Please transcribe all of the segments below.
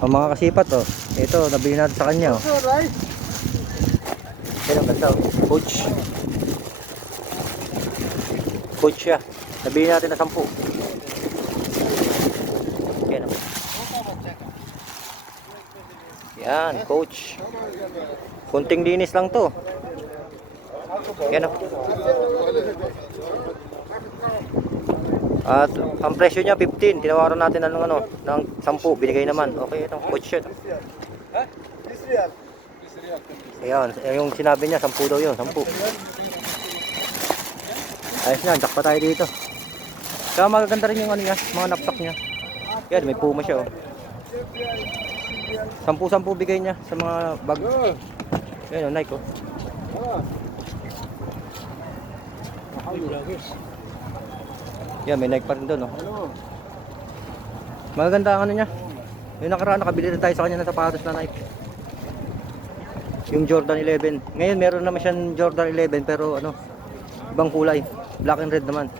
Ang mga kasipat oh. Ito, nabili natin sa kanya oh. Yan ang ganda oh. Coach. Coach siya. Nabili natin na 10. Yan oh. Yan, coach. Kunting linis lang to. Yan oh. At ang presyo niya 15, tinawaran natin ng 10, binigay naman. Okay, ito, coach yun. Ayan, yung sinabi niya, 10 daw yun, 10. Ayos na, jack pa tayo dito. Kaya magaganda rin yung ano niya, mga napsak niya. Yan, may puma siya oh. 10-10 bigay niya sa mga bag. Yan yung Nike oh. Yan, may Nike pa rin doon oh. Magaganda ang ano niya. Yung nakaraan, nakabili rin tayo sa kanya ng sapatos na Nike. Yung Jordan 11. Ngayon meron naman siyang Jordan 11 pero ano, ibang kulay. Black and red naman.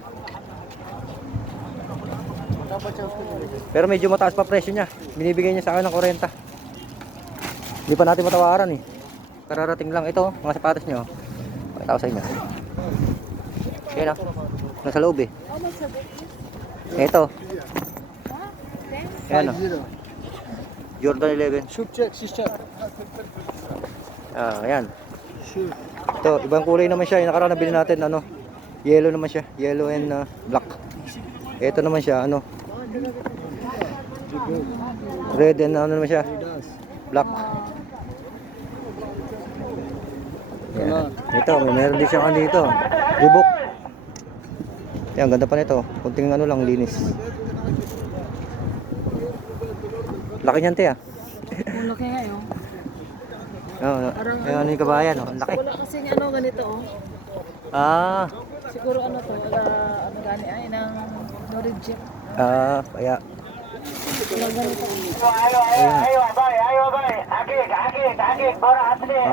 Pero medyo mataas pa presyo niya. Binibigay niya sa akin ng 40. Hindi pa natin matawaran eh. Kararating lang ito, mga sapatos niyo. Pakita ko sa inyo. Yan oh. Nasa loob eh. Ito. Ayan o. Jordan 11. Shoot check, sister. Ayan. Ito, ibang kulay naman siya. Yung nakaraan nabili natin, ano, yellow naman siya. Yellow and black. Ito naman siya, ano, red and ano naman siya, black. Ayan. Ito, meron din siyang ano dito. Reebok. Yan, ganda pa nito. Kunting ano lang, linis. Laki niyan, te ah. Laki nga yun. Ano yung kabayan, oh. Laki. Wala kasi niya ano ganito oh. Ah. Siguro ano to, wala ano gani ay nang no reject. Kaya. Wala ganito.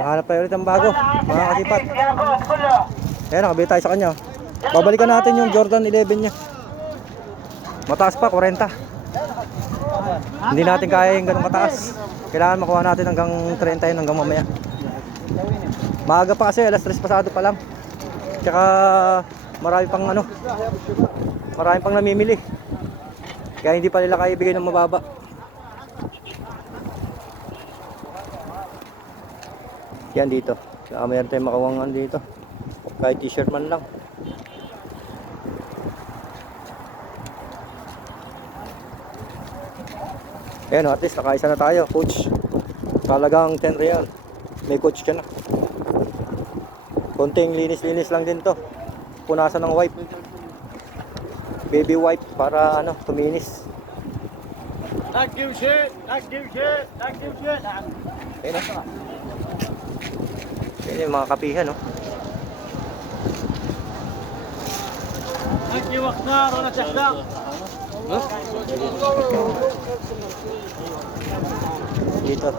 Hanap tayo ulit ng bago, mga kasipat. Ayan, nakabili tayo sa kanya. Babalikan natin yung Jordan 11 niya. Mataas pa, 40. Hindi natin kaya yung ganun kataas. Kailangan makuha natin hanggang 30 yun hanggang mamaya. Maaga pa kasi, alas 3 pasado pa lang. Tsaka marami pang ano, marami pang namimili. Kaya hindi pa nila kaya ibigay ng mababa. Yan dito. Mayroon tayong makawangan dito. Kahit t-shirt man lang. Ayan, at least nakaisa na tayo, coach. Talagang 10 real. May coach ka na. Konting linis-linis lang din to. Punasan ng wipe. Baby wipe para ano, tuminis. Ayan na. Ayan yung mga kapihan, no? Dito.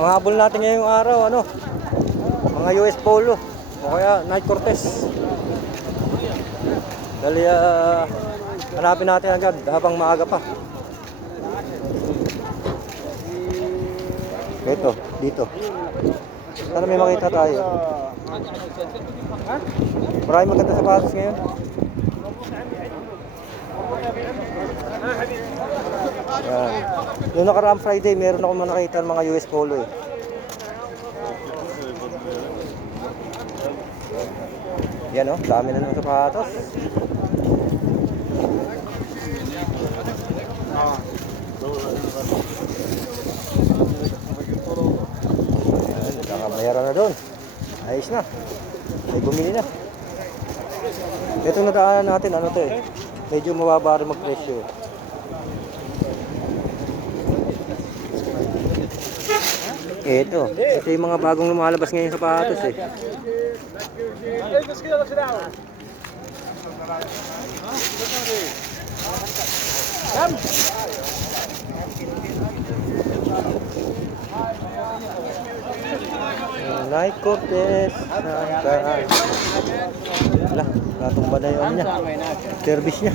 Ang habol natin ngayong araw, ano? Mga US Polo o kaya Nike Cortez. Dali hanapin natin agad habang maaga pa. Ito, dito. Sana may makita tayo. Maraming maganda sapatos ngayon. Yan. Noong nakaraang Friday, meron ako nakita ng mga US Polo eh. Yan o, dami na ng sapatos. Yan, nakabayaran na doon. Ayos na. May bumili na. Itong nadaanan natin, ano to eh. Medyo mababa rin magpresyo eh. Ito yung mga bagong lumalabas ngayon sa sapatos eh. Nike Cortez. Wala. Natumba na yung ano niya. Service niya.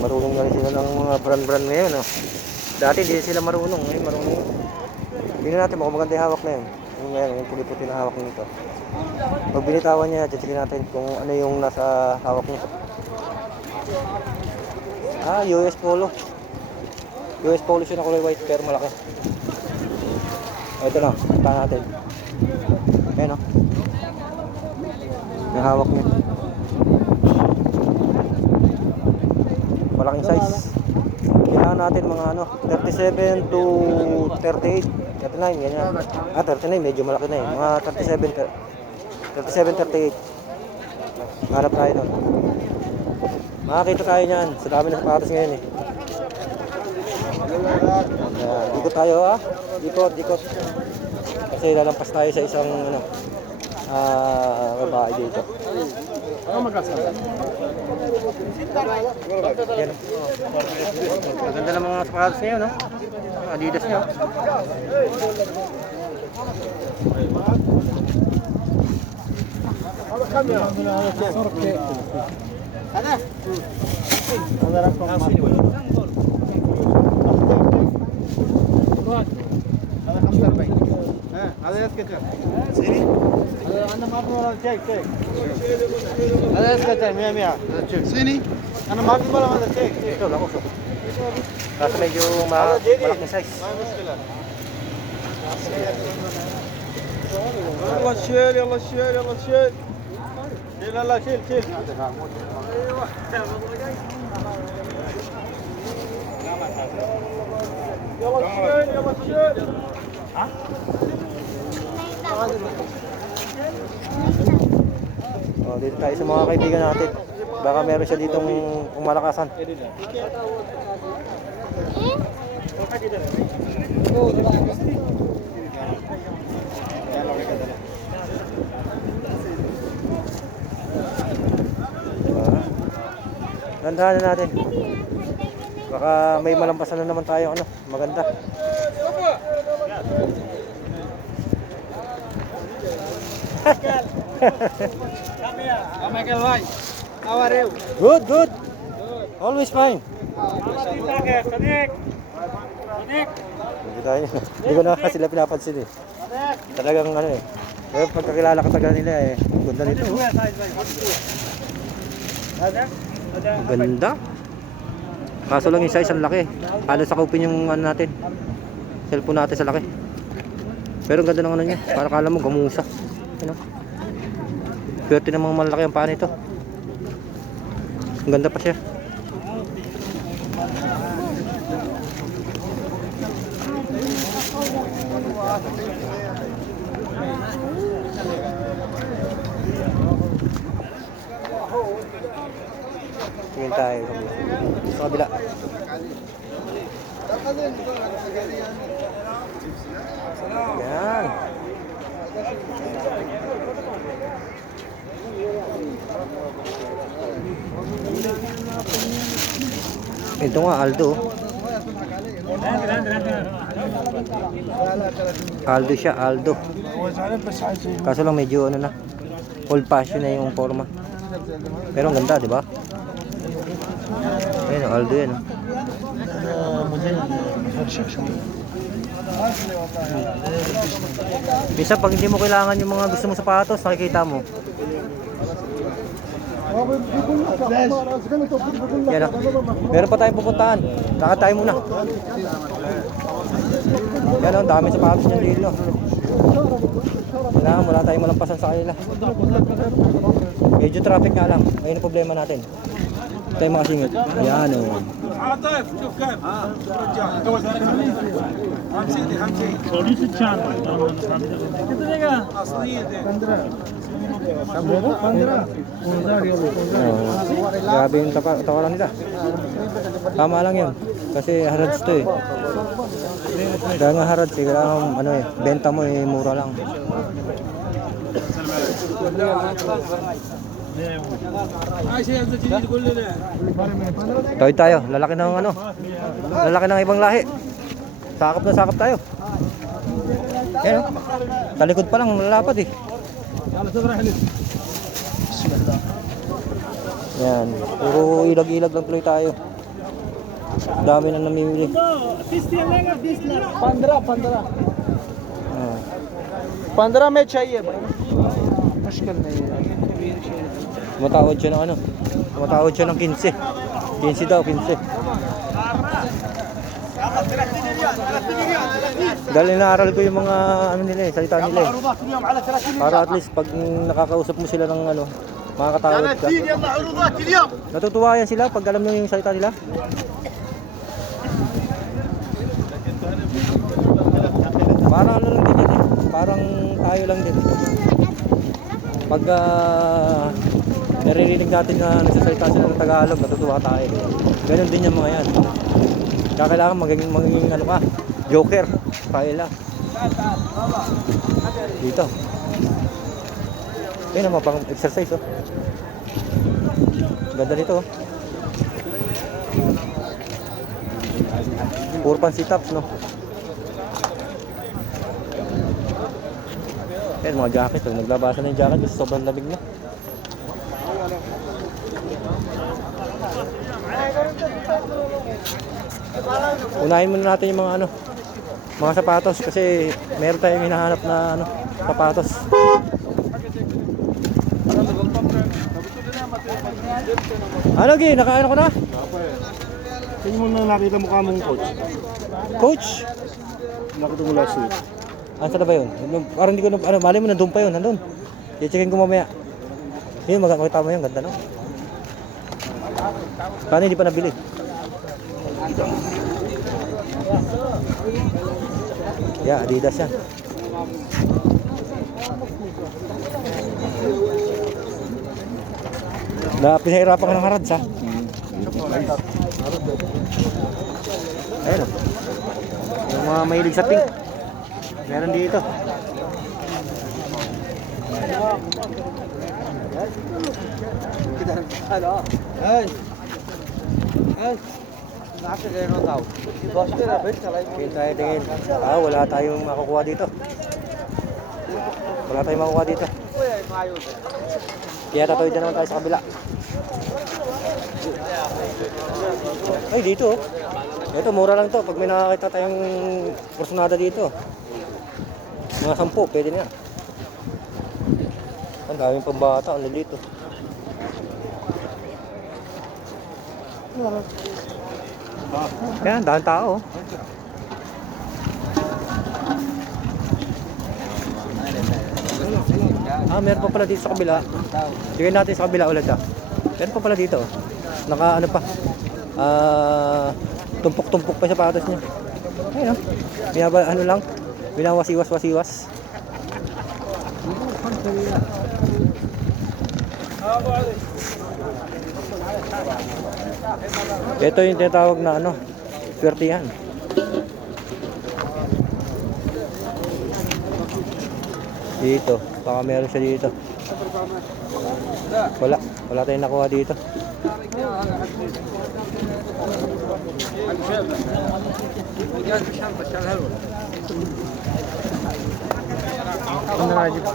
Marunong na rin sila ng mga brand-brand ngayon. Oh. Dati hindi sila marunong. Ngayon marunong. Tingnan natin kung maganda yung hawak na yun. Yung ngayon, yung puti-puti na hawak nito. Pag binitawan niya, titignan natin kung ano yung nasa hawak nito. Ah, US Polo. US Polo siya na kulay white pero malaki. Ito na, kita natin. Ayan o. Yung hawak niya. Malaking size. Kailangan natin mga ano, 37 to 38, 39, ganyan. Ah, 39, medyo malaki na eh. Mga 37, 38. Hanap tayo nun. Makakita tayo niyan. Sa dami ng sapatos ngayon eh. Ikot tayo ha. Ikot. Kasi lalampas tayo sa isang ano, babae dito. Yan. Maganda ng mga sapatos niyo, no? Adidas niyo. هذا يسكتر سيري انا ما اقدر تشيك هذا يسكتر 100 سيني انا ما اقدر هذا تشيك Ito lang ako. Kasi medyo malaking size. يلا شيل يلا شيل يلا شيل شيل لا شيل شيل يلا شيل يلا شيل Oh, dito tayo sa mga kaibigan natin. Baka meron siya ditong umalakasan. Dandahan na natin. Baka may malampasan na naman tayo ano, maganda. Michael bhai how are you Good. Always fine. Hindi ko na sila pinapansin eh. Talagang ano eh. Pero pagkakilala ka taga nila eh. Ganda nito. Ganda. Kaso lang yung size ang laki. Halos sakupin yung ano natin. Cellphone natin sa laki. Pero ang ganda ng ano niya. Para kala mo gamusa. Ano? Swerte namang malaki ang paa nito. Ang ganda pa siya. Tingin tayo sa kabila. Yan. Ito nga Aldo. Aldo siya, Aldo. Kaso lang medyo ano na, old fashion na yung forma. Pero ang ganda, di ba? Ayun, Aldo yan. Bisa pag hindi mo kailangan yung mga gusto mong sapatos, nakikita mo. Yan o. Meron pa tayong pupuntahan. Lakad tayo muna. Yan o, dami sapatos niyan dito. Wala tayong malampasan sa kanila. Medyo traffic nga lang. Ayun ang problema natin. Ito yung mga singit. Yan o. عاطف شوف كيف رجع 50 थोड़ी सी चांद कितने का اصليه دي Grabe yung tawaran nila. Tama lang yun. Kasi harads to eh. Dahil nga harads eh, kailangan ano eh, benta mo eh, mura lang. Tawid tayo, lalaki ng ano. Lalaki ng ibang lahi. Sakop na sakop tayo. Yan oh. Sa likod pa lang lalapad eh. Yan, puro ilag-ilag lang tuloy tayo. Dami na namimili. 15 में चाहिए भाई मुश्किल नहीं है Tumatawad siya ng ano? Tumatawad siya ng 15. 15 daw, 15. Dahil inaaral ko yung mga ano nila eh, salita nila eh. Para at least pag nakakausap mo sila ng ano, makakatawad ka. Natutuwa yan sila pag alam nyo yung salita nila. Parang ano lang din eh. Parang tayo lang din. Pag naririnig natin na nagsasalita sila ng Tagalog, natutuwa tayo. Ganun din yung mga yan. Kaya kailangan magiging ano ka, joker. Tayo lang. Dito. Ayun naman, pang exercise oh. Ganda nito oh. Puro pan sit-ups no. Ayan mga jacket oh. Naglabasa na yung jacket kasi sobrang lamig na. Unahin muna natin yung mga ano, mga sapatos kasi meron tayong hinahanap na ano, sapatos. Ano Gi? Nakaano ko na? Tingin mo na nakita mukha mong coach. Coach? Nakita mo last week. Saan na ba yun? Parang hindi ko na, ano, mali mo nandun pa yun, nandun. I-checkin ko mamaya. Yun, makita mo yun, ganda no? Paano hindi pa nabili? Yeah, Adidas yan. Pinahirapan ka ng harads ha? Ayun o. Yung mga mahilig sa pink. Meron dito. Wala tayong makukuha dito. Wala tayong makukuha dito. Kaya tatawid na naman tayo sa kabila. Ay, dito oh. Ito, mura lang to. Pag may nakakita tayong personada dito. Mga 10, pwede na yan. Ang daming pambata, ang lalito. Yan, dahil tao. Meron pa pala dito sa kabila. Tingnan natin sa kabila ulit ah. Meron pa pala dito. Naka ano pa. Tumpok-tumpok pa sa sapatos niya. Ayun oh. Binaba ano lang. Binawasiwas-wasiwas. Ito yung tinatawag na ano, swertihan. Dito, baka meron siya dito. Wala tayong nakuha dito.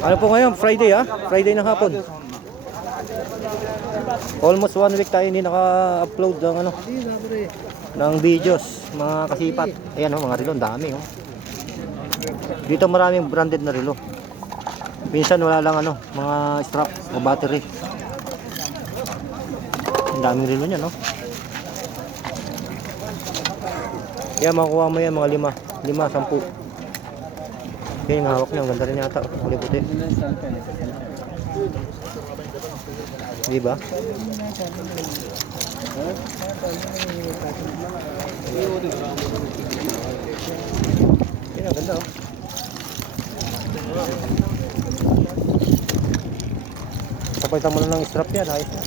Ano po ngayon? Friday ah? Friday ng hapon. Almost 1 week tayo hindi naka-upload ng ano, ng videos, mga kasipat. Ayan oh, mga relo, dami oh. Dito maraming branded na relo. Minsan wala lang ano, mga strap o battery. Ang daming relo niya no. Kaya makukuha mo yan mga 5, 10. Yan yung hawak niya, ang ganda rin yata, kulay puti. Diba? Yan ang ganda oh. Kapalitan mo na ng strap yan, ayos na.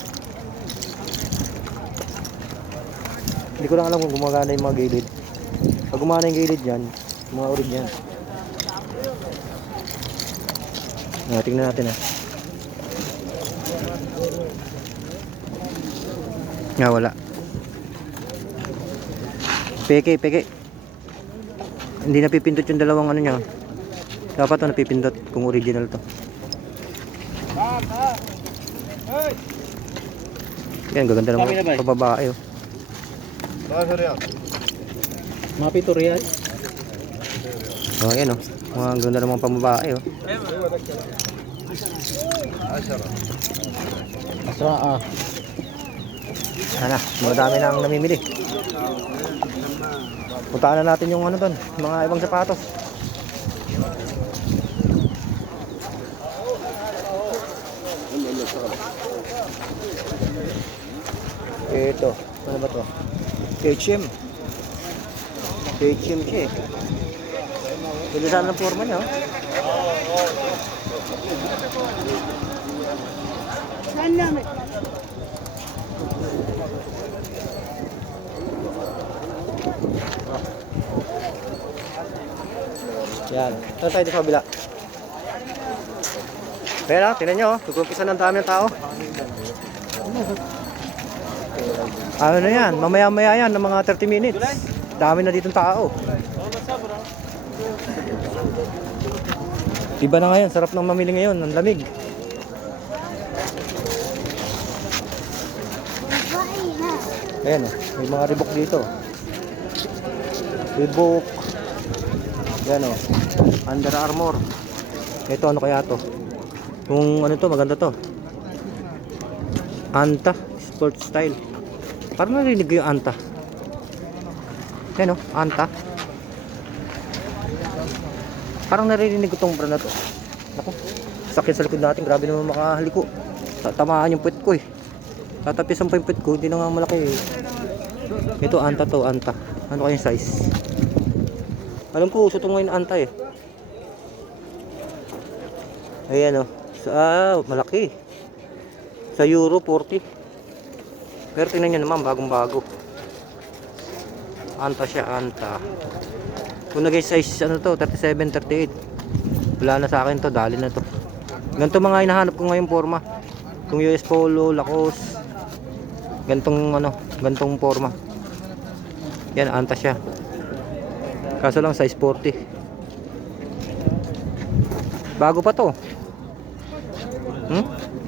Hindi ko lang alam kung gumagana yung mga gilid. Pag gumana yung gilid yan, mga orig yan. Tingnan natin Nga wala. Peke. Hindi napipindot yung dalawang ano niya. Dapat to napipindot kung original to. Yan, gaganda ng pababae oh. Mga 7 real. Oh, yan oh. Mga ganda ng mga pambabae oh. Asra Sana, madami na ang namimili. Puntaan na natin yung ano doon, mga ibang sapatos. Ito, ano ba to? H&M. H&M siya eh. Pwede saan ang forma niya oh. Yan. Saan tayo sa kabila? Kaya tingnan nyo, nag-umpisa ng dami ng tao. Ano na yan, mamaya-maya yan, ng mga 30 minutes. Dami na ditong tao. Iba na ngayon, sarap ng mamili ngayon, ang lamig. Ayan may mga Reebok dito. Reebok. Yan o. Under Armour. Ito ano kaya to? Kung ano to, maganda to. Anta. Sport style. Parang narinig ko yung Anta. Yan o. Anta. Parang naririnig ko tong brand na to. Naku. Sakit sa likod natin. Grabe naman makahaliko. Tatamaan yung puwet ko eh. Tatapisan pa yung puwet ko. Hindi na nga malaki eh. Ito Anta to. Anta. Ano kayong size? Alam ko, uso ito ngayon Anta eh. Ayan o. Malaki. Sa Euro 40. Pero tingnan nyo naman, bagong bago. Anta siya, Anta. Kung naging size, ano to, 37, 38. Wala na sa akin to, dali na to. Ganito mga hinahanap ko ngayon forma. Kung US Polo, Lacoste. Gantong forma. Yan, Anta siya. Kaso lang size 40. Bago pa to.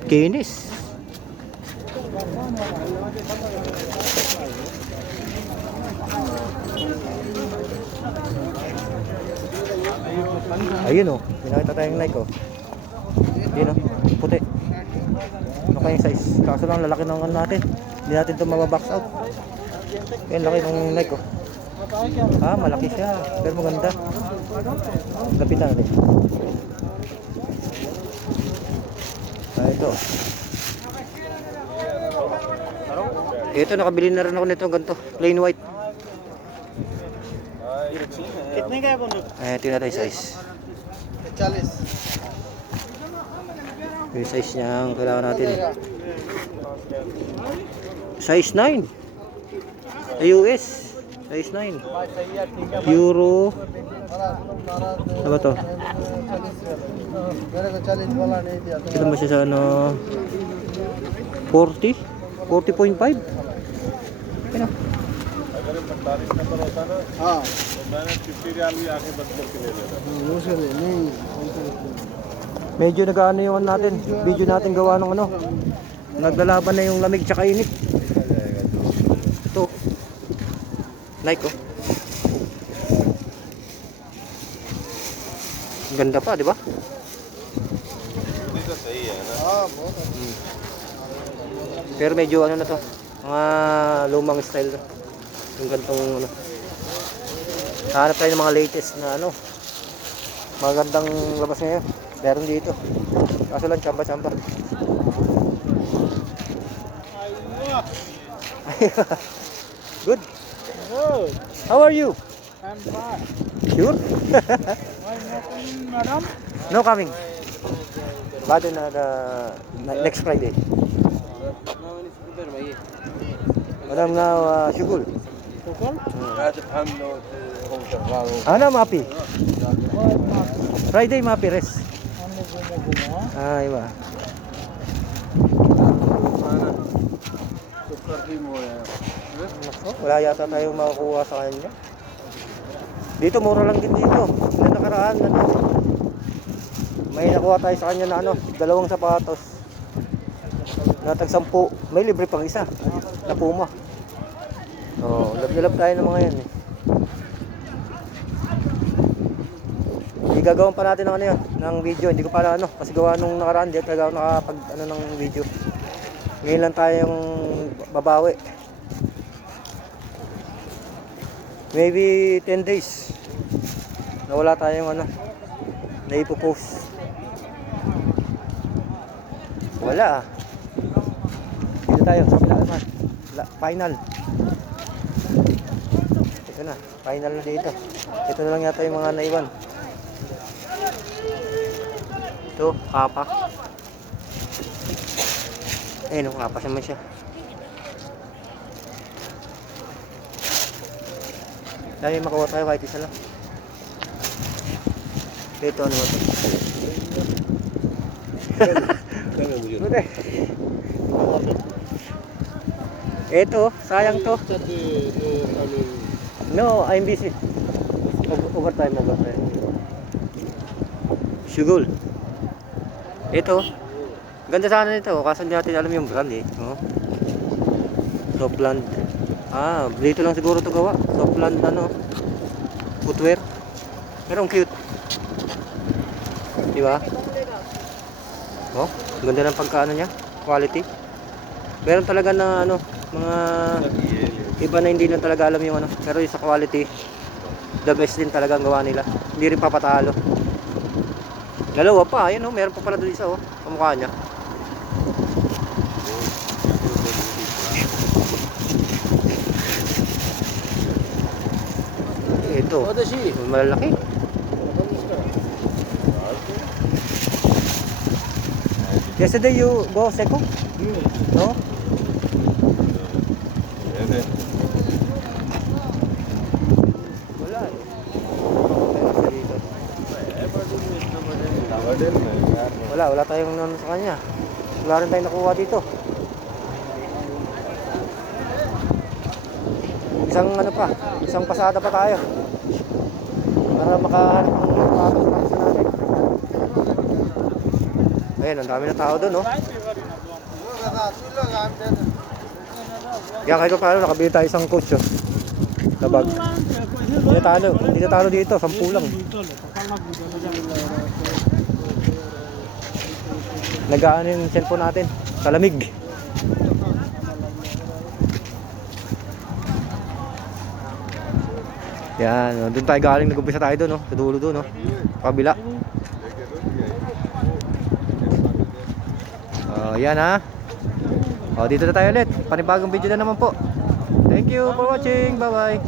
Kinis. Ayun oh, pinakita tayong Nike oh. Ayun oh, puti. Ano kayong size? Kaso lang lalaki ng ano natin. Hindi natin ito mababox out. Yan, laki ng Nike oh. Malaki siya. Pero maganda. Lapitan natin. Ito. Ito, nakabili na rin ako nito ganito. Plain white. कितने का है बंदूक? Ito na tayo size. 40. Yung size niya ang kailangan natin eh. Size 9. US. Size 9. Euro. Ano ba to? Ito ba siya sa ano? 40? 40.5? Ano? हाँ Medyo nag-ano yung ano natin, video natin gawa ng ano. Naglalaban na yung lamig tsaka init. Ito. Nike oh. Ganda pa, di ba? Pero medyo ano na to, mga lumang style to. Yung gantong ano. Hanap tayo ng mga latest na ano. Magandang labas ngayon. Meron dito. Kaso lang chamba-chamba. Good. How are you? I'm fine. Sure? Why nothing, madam? No coming. But next Friday. Madam now shugul. Tukul? Ano mapi? Friday mapi res. Only guna-guna. Iba. Wala yata tayong makukuha sa kanya. Dito mura lang din dito. Na nakaraan ano. May nakuha tayo sa kanya na ano, 2 sapatos. Na tag 10. May libre pang isa. Na Puma. Oh, love tayo ng mga yan eh. Igagawan pa natin ng ano yan, ng video. Hindi ko pa na ano, kasi gawa nung nakaraan, di talaga ako nakapag ano ng video. Ngayon lang tayong babawi. Maybe 10 days. Nawala tayong ano, naipopost. Wala ah. Dito tayo, sa pila naman. Final. Ito na, final na dito. Ito na lang yata yung mga naiwan. Ito, kapa. Ayun, kapa naman siya. Dahil makuha tayo kahit isa lang. Ito, ano ba ito? Buti. Ito, sayang to. No, I'm busy. Overtime. Shugul. Ito. Ganda sana nito. Kaso hindi natin alam yung brand eh. Oh. Softland. Ah, dito lang siguro ito gawa. Softland ano. Footwear. Pero ang cute. Di ba? Oh, ganda ng pagkaano niya. Quality. Meron talaga na ano, mga iba na hindi na talaga alam yung ano. Pero yung sa quality, the best din talaga ang gawa nila. Hindi rin papatalo. Dalawa pa, ayun oh, meron pa pala doon isa oh, kamukha niya. Ito, malalaki. Yesterday you go Seco? No? Wala eh. Wala tayong nanon sa kanya. Wala rin tayong nakuha dito. Isang pasada pa tayo. Para makahanap ng patos na isa natin. Ayun, ang dami na tao doon, no? Yan, kahit paano, nakabili tayo isang coach, oh. Tabag. Hindi na talo dito, 10 lang. Nag-aano yung cellphone natin sa lamig. Yan, doon tayo galing, nag-umpisa tayo doon, no? Sa dulo doon, no? Kabila. Yan ha. Dito na tayo ulit. Panibagong video na naman po. Thank you for watching. Bye bye.